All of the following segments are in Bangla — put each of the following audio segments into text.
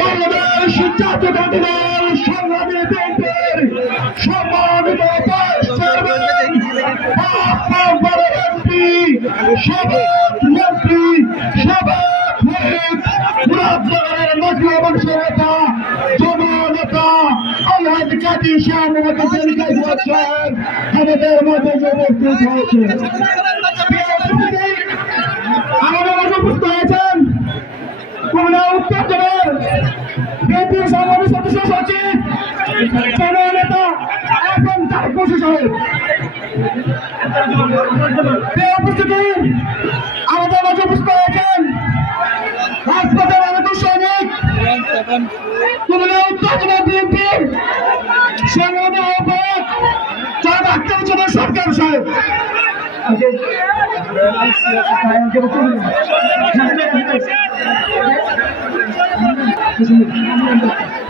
বাংলাদেশ জাতীয়তাবাদী দল সংগ্রামী বিএনপির সম্মানিত এমপি সাবেক মন্ত্রী, সাবেক শহীদ মুরাদনগরের মজলু বংশের নেতা, জননেতা, আলহাজ কাজী আছেন। আমাদের মধ্যে উপস্থিত হয়েছে আমাদের মাঝে উপস্থিত হয়েছেন খুলনা উত্তর জেলার বিএনপির সংগ্রামী সদস্য সচিব জননেতা এখন তার বসে সাহেব উপস্থিতি আমাদের মাঝে উপস্থিত হয়েছেন রাজপথের আমাদের সৈনিক খুলনা উত্তর জেলা বিএনপির সংগ্রামী আহ্বায়ক জনাব আক্তারুজ্জামান সরকার সাহেব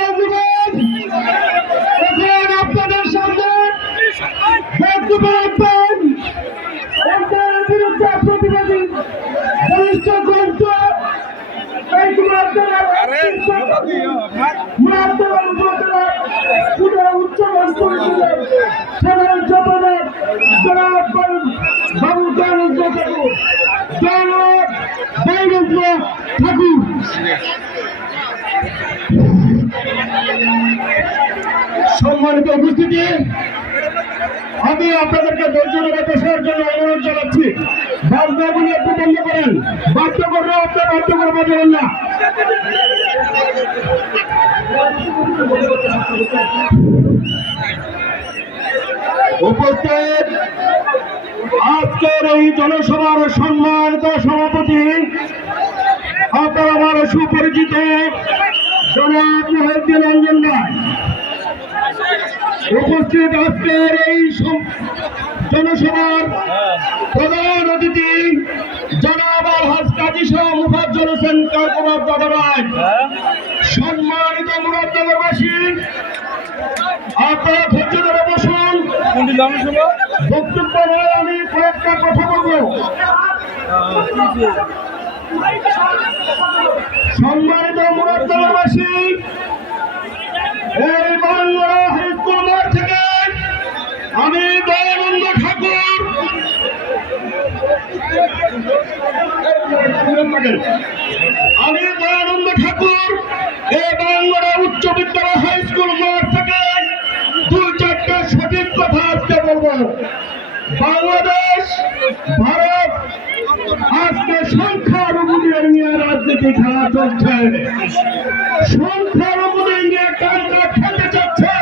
বন্ধুগণ, এখন আপনাদের সামনে বক্তব্য রাখবেন এর বিরুদ্ধে প্রতিবাদী বরিষ্ঠ গ্রন্থ এই মুরাদনগর মুরাদনগর উপজেলার পুরো উচ্চ মন্ত্রী সাধারণ সম্পাদক জনাব বাবু দয়ানন্দ ঠাকুর জনাব দয়ানন্দ ঠাকুর সম্মানিত উপস্থিতি, আমি আপনাদেরকে ধৈর্য ধরে বসার জন্য অনুরোধ জানাচ্ছি। বাধ্যগুলি একটু বন্ধ করেন। বাধ্য করলে আপনার বাধ্য করব দেবেন না উপস্থিত আজকের এই জনসভার সম্মানিত সভাপতি, আপনার সুপরিচিত উপস্থিত আজকের এই জনসভার প্রধান অতিথি জনাব আলহাজ কাজী শাহ মুফাজ্জল হোসেন কাকুমার দাদারায় সম্মানিত মুরাদনগরবাসী আপনারা ধৈর্য ধরে বসুন। বক্তব্য আমি কয়েকটা কথা বলব। সম্মানিত মুরাদনগরবাসী এই বাংলা থেকে আমি দয়ানন্দ ঠাকুর। আমি দয়ানন্দ ঠাকুর, এই বাংলা উচ্চ বিদ্যালয় হাই স্কুল মাঠ থেকে দুই চারটা সঠিক কথা আজকে বলব। বাংলাদেশ, ভারত, আজকে সংখ্যালঘুদের নিয়ে রাজনীতি খেলা চলছে সংখ্যালঘুদের নিয়ে কানটা খেতে চাচ্ছে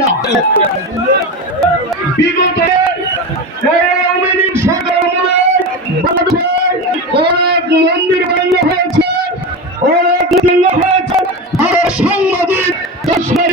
না। বিগত এই আওয়ামী লীগ সরকার আমলে বাংলাদেশে অনেক মন্দির বন্ধ হয়েছে অনেক মিছিল হয়েছে আর সাংবাদিক কাশ্মীর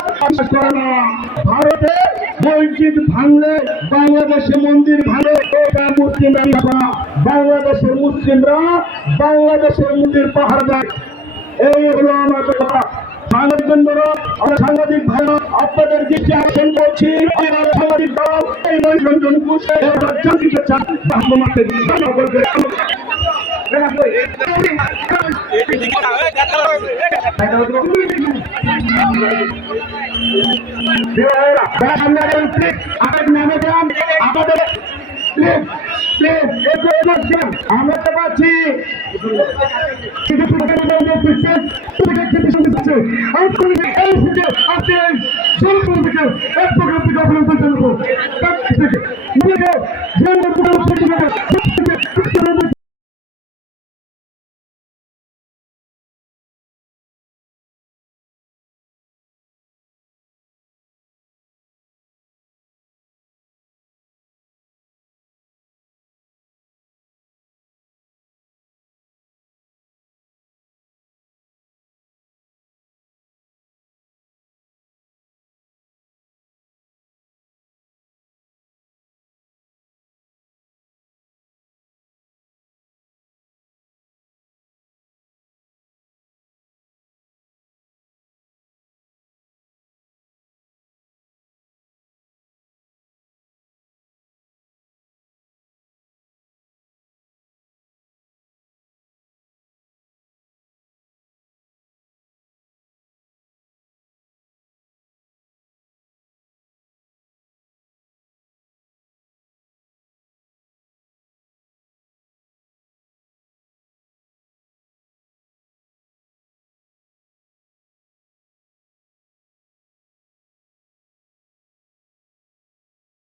ভারতে মসজিদ ভাঙলে বাংলাদেশে মন্দির ভাঙে। এটা মুসলিমরা। বাংলাদেশের মুসলিমরা বাংলাদেশের মন্দির পাহাড় দেয়। এই হলো আমাদের কথা। সাংবাদিক আমরা ভাইরা, আপনাদের দৃষ্টি আকর্ষণ করছি। আমরা তো পাচ্ছি থেকে